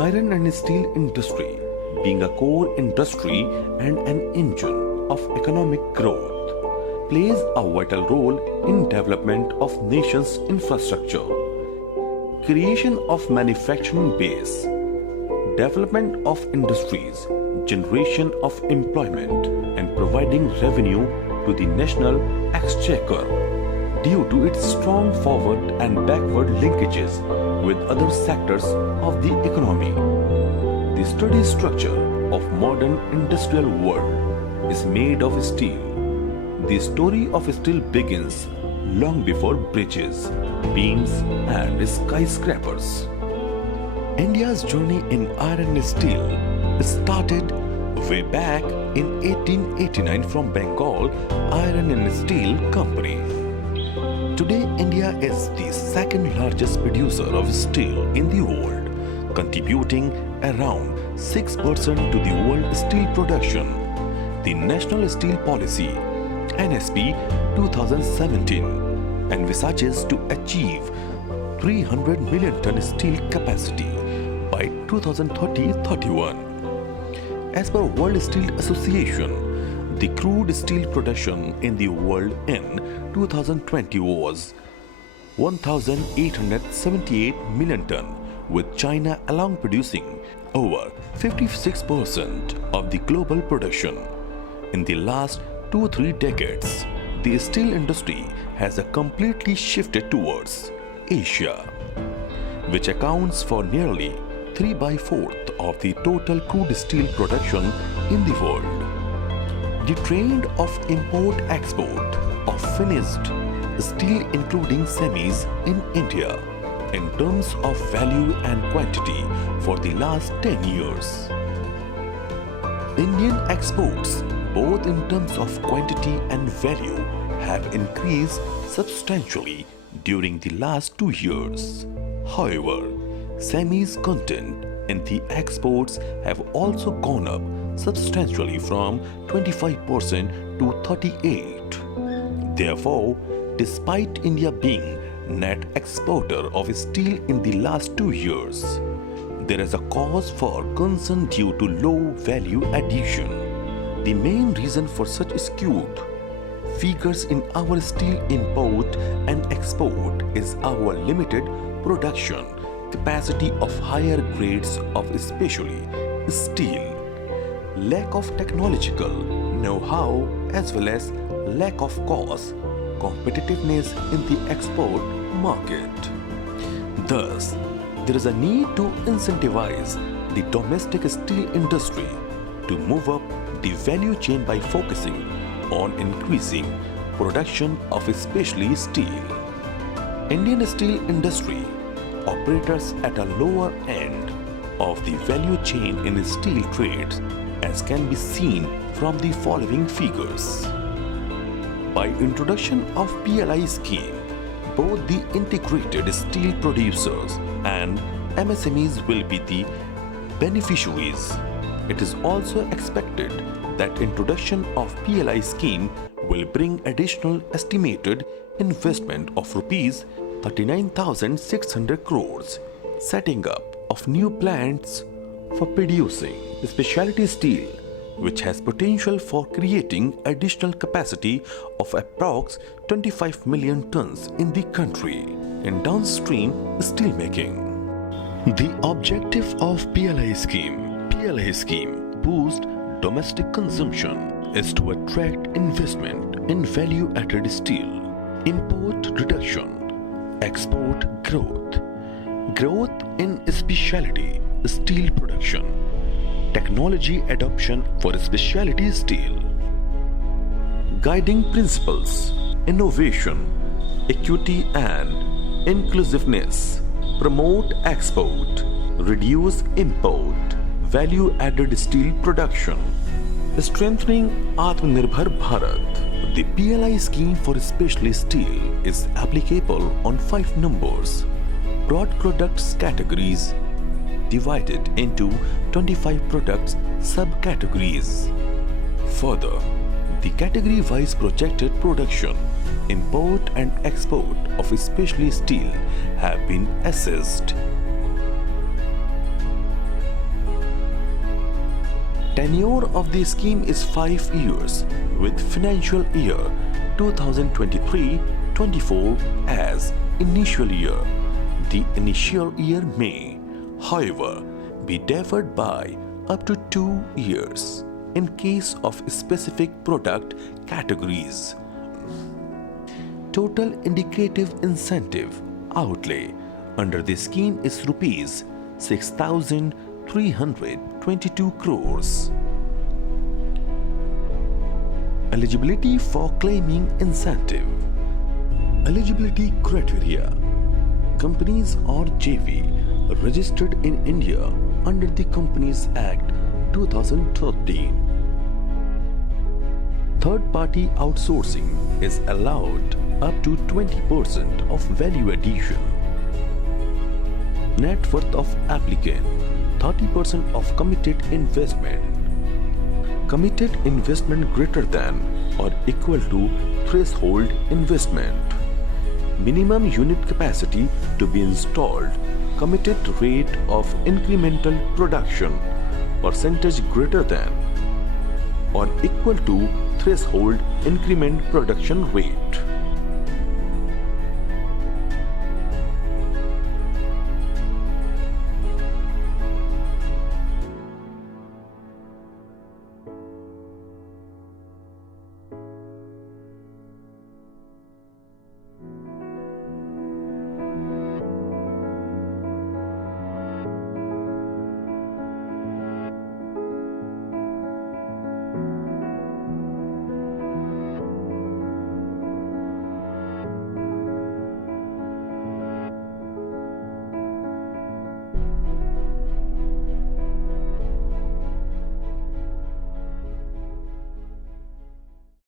iron and steel industry, being a core industry and an engine of economic growth, plays a vital role in development of nation's infrastructure, creation of manufacturing base, development of industries, generation of employment, and providing revenue to the national exchequer due to its strong forward and backward linkages with other sectors of the economy. The sturdy structure of modern industrial world is made of steel. The story of steel begins long before bridges, beams, and skyscrapers. India's journey in iron and steel started way back in 1889 from Bengal Iron and Steel Company. Today, India is the second largest producer of steel in the world, contributing around 6% to the world steel production. The National Steel Policy (NSP) 2017 envisages to achieve 300 million ton steel capacity by 2030-31. As per World Steel Association, the crude steel production in the world in 2020 was 1,878 million ton, with China alone producing over 56% of the global production. In the last 2-3 decades, the steel industry has completely shifted towards Asia, which accounts for nearly 3/4 of the total crude steel production in the world. The trend of import-export of finished steel, including semis, in India in terms of value and quantity for the last 10 years. Indian exports, both in terms of quantity and value, have increased substantially during the last 2 years. However, semis content in the exports have also gone up substantially from 25% to 38%. Therefore, despite India being net exporter of steel in the last 2 years, there is a cause for concern due to low value addition. The main reason for such skewed figures in our steel import and export is our limited production capacity of higher grades of especially steel, lack of technological know-how, as well as lack of cost competitiveness in the export market. Thus, there is a need to incentivize the domestic steel industry to move up the value chain by focusing on increasing production of especially steel. Indian steel industry operates at a lower end of the value chain in steel trades, as can be seen from the following figures. By introduction of PLI scheme, both the integrated steel producers and MSMEs will be the beneficiaries. It is also expected that introduction of PLI scheme will bring additional estimated investment of rupees 39,600 crores, setting up of new plants for producing specialty steel, which has potential for creating additional capacity of approx 25 million tons in the country in downstream steel making. The objective of PLI scheme boost domestic consumption is to attract investment in value-added steel, import reduction, export growth in specialty steel production, technology adoption for specialty steel. Guiding principles: innovation, equity and inclusiveness, promote export, reduce import, value-added steel production, strengthening Atmanirbhar Bharat. The PLI scheme for specialty steel is applicable on 5 numbers, broad products categories, divided into 25 products subcategories. Further, the category-wise projected production, import and export of specialty steel have been assessed. Tenure of the scheme is 5 years with financial year 2023-24 as initial year. The initial year may, however, be deferred by up to 2 years in case of specific product categories. Total indicative incentive outlay under the scheme is rupees 6,322 crores. Eligibility for claiming incentive. Eligibility criteria. Companies or JV registered in India under the Companies Act 2013. Third-party outsourcing is allowed up to 20% of value addition. Net worth of applicant 30% of committed investment. Committed investment greater than or equal to threshold investment. Minimum unit capacity to be installed. Committed rate of incremental production percentage greater than or equal to threshold increment production rate.